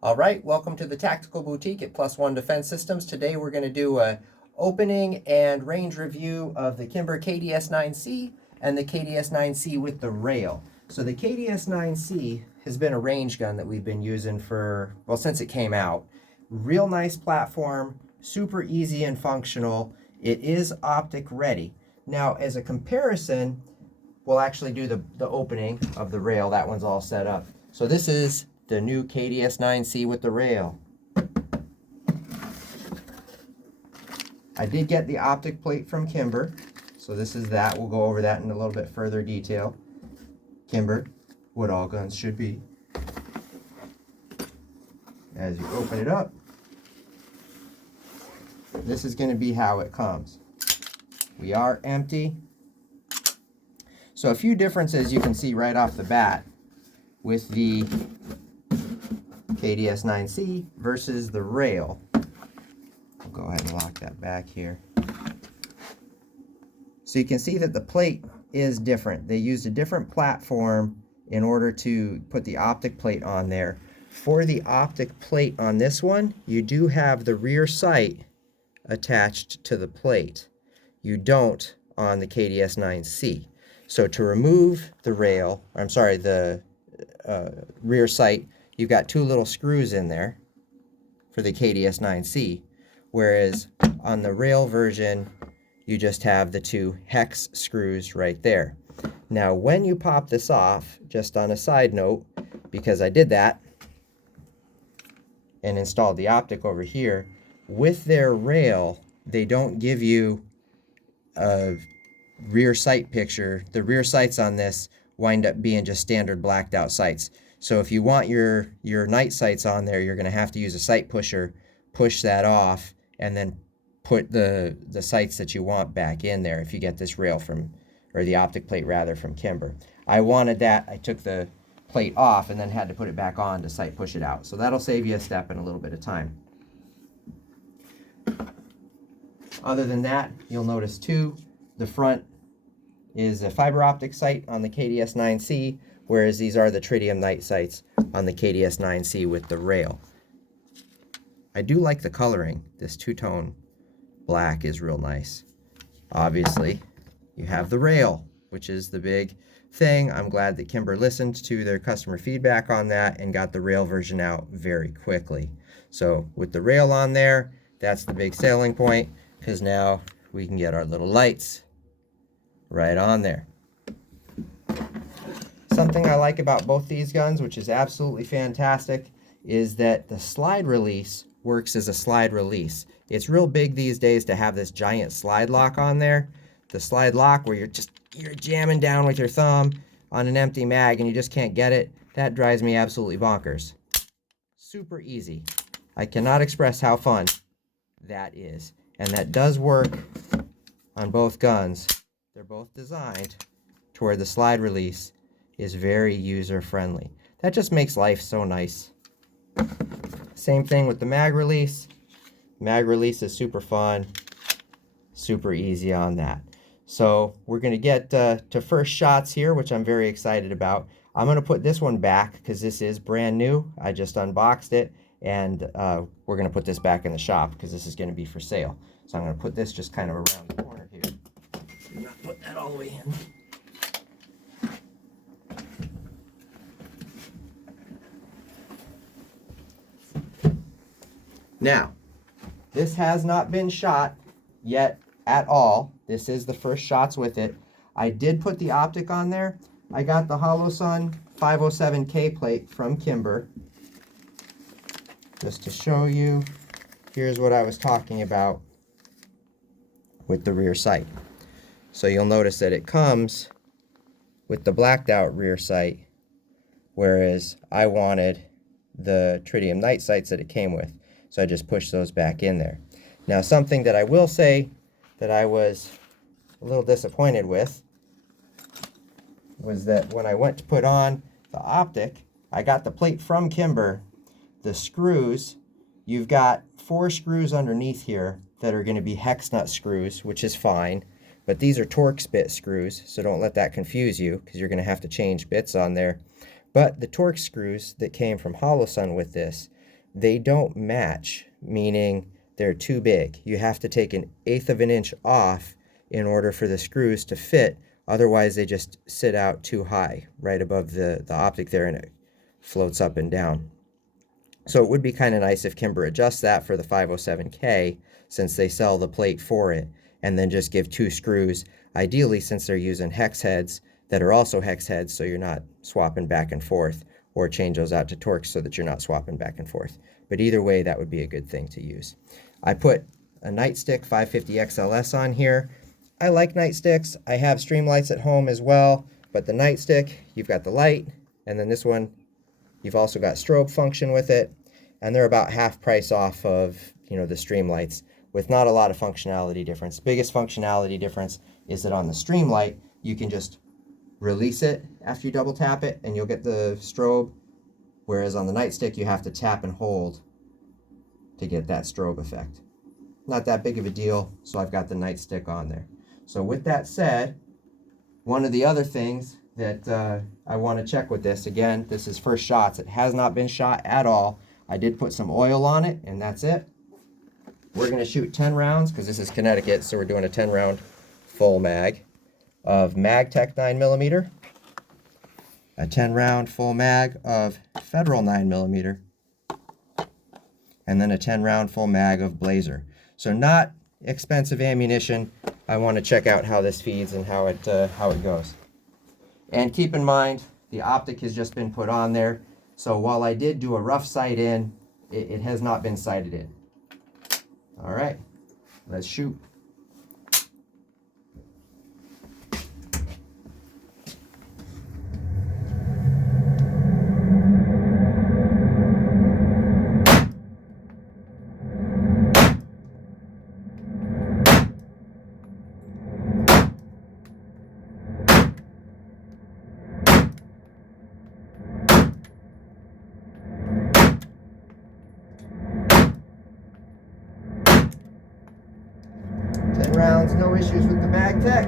All right, welcome to the Tactical Boutique at Plus One Defense Systems. Today we're going to do a opening and range review of the Kimber KDS9c and the KDS9c with the rail. So the KDS9c has been a range gun that we've been using for, well, since it came out. Real nice platform, super easy and functional. It is optic ready. Now, as a comparison, we'll actually do the opening of the rail. That one's all set up. So this is the new KDS9c with the rail. I did get the optic plate from Kimber, so this is that. We'll go over that in a little bit further detail. Kimber, what all guns should be. As you open it up, this is going to be how it comes. We are empty. So a few differences you can see right off the bat with the KDS9c versus the rail. I'll go ahead and lock that back here. So you can see that the plate is different. They used a different platform in order to put the optic plate on there. For the optic plate on this one, you do have the rear sight attached to the plate. You don't on the KDS9c. So to remove the rail, the rear sight, you've got two little screws in there for the KDS9c, whereas on the rail version, you just have the two hex screws right there. Now, when you pop this off, just on a side note, because I did that and installed the optic over here, with their rail, they don't give you a rear sight picture. The rear sights on this wind up being just standard blacked out sights. So if you want your night sights on there, you're going to have to use a sight pusher, push that off, and then put the sights that you want back in there if you get this rail from, or the optic plate rather, from Kimber. I wanted that. I took the plate off and then had to put it back on to sight push it out. So that'll save you a step and a little bit of time. Other than that, you'll notice too, the front is a fiber optic sight on the KDS9c, whereas these are the tritium night sights on the KDS9c with the rail. I do like the coloring. This two-tone black is real nice. Obviously, you have the rail, which is the big thing. I'm glad that Kimber listened to their customer feedback on that and got the rail version out very quickly. So with the rail on there, that's the big selling point, because now we can get our little lights right on there. Something I like about both these guns, which is absolutely fantastic, is that the slide release works as a slide release. It's real big these days to have this giant slide lock on there. The slide lock where you're jamming down with your thumb on an empty mag and you just can't get it. That drives me absolutely bonkers. Super easy. I cannot express how fun that is. And that does work on both guns. They're both designed to where the slide release is very user-friendly. That just makes life so nice. Same thing with the mag release. Mag release is super fun, super easy on that. So we're going to get to first shots here, which I'm very excited about. I'm going to put this one back because this is brand new. I just unboxed it, and we're going to put this back in the shop because this is going to be for sale. So I'm going to put this just kind of around the corner here. Do not put that all the way in. Now, this has not been shot yet at all. This is the first shots with it. I did put the optic on there. I got the Holosun 507K plate from Kimber. Just to show you, here's what I was talking about with the rear sight. So you'll notice that it comes with the blacked out rear sight, whereas I wanted the tritium night sights that it came with. So I just pushed those back in there. Now, something that I will say that I was a little disappointed with was that when I went to put on the optic, I got the plate from Kimber. The screws, you've got 4 screws underneath here that are going to be hex nut screws, which is fine, but these are Torx bit screws, so don't let that confuse you because you're going to have to change bits on there. But the Torx screws that came from Holosun with this, they don't match, meaning they're too big. You have to take 1/8 of an inch off in order for the screws to fit. Otherwise, they just sit out too high, right above the optic there, and it floats up and down. So it would be kind of nice if Kimber adjusts that for the 507K, since they sell the plate for it, and then just give 2 screws, ideally since they're using hex heads that are also hex heads, so you're not swapping back and forth, or change those out to Torx so that you're not swapping back and forth. But either way, that would be a good thing to use. I put a nightstick 550 XLS on here. I like nightsticks. I have streamlights at home as well, but the nightstick, you've got the light, and then this one, you've also got strobe function with it, and they're about half price off of, the streamlights, with not a lot of functionality difference. Biggest functionality difference is that on the streamlight, you can just release it after you double tap it, and you'll get the strobe, whereas on the nightstick, you have to tap and hold to get that strobe effect. Not that big of a deal, so I've got the nightstick on there. So with that said, one of the other things that I want to check with this, again, this is first shots. It has not been shot at all. I did put some oil on it, and that's it. We're going to shoot 10 rounds, because this is Connecticut, so we're doing a 10-round full mag of Magtech 9mm, a 10-round full mag of Federal 9mm, and then a 10-round full mag of Blazer. So not expensive ammunition. I want to check out how this feeds and how it goes. And keep in mind, the optic has just been put on there. So while I did do a rough sight in, it has not been sighted in. All right, let's shoot. Rounds, no issues with the Magtech.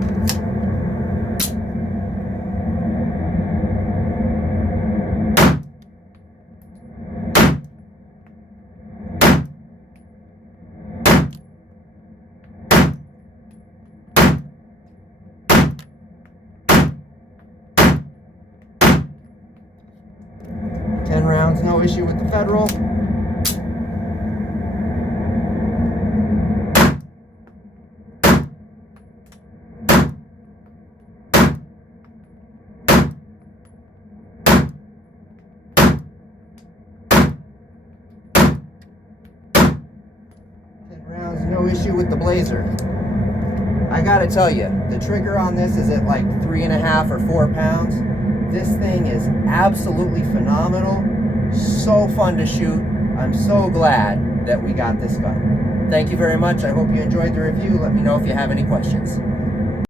Ten rounds, no issue with the Federal. No issue with the Blazer. I gotta tell you, the trigger on this is at like 3.5 or 4 pounds. This thing is absolutely phenomenal. So fun to shoot. I'm so glad that we got this gun. Thank you very much. I hope you enjoyed the review. Let me know if you have any questions.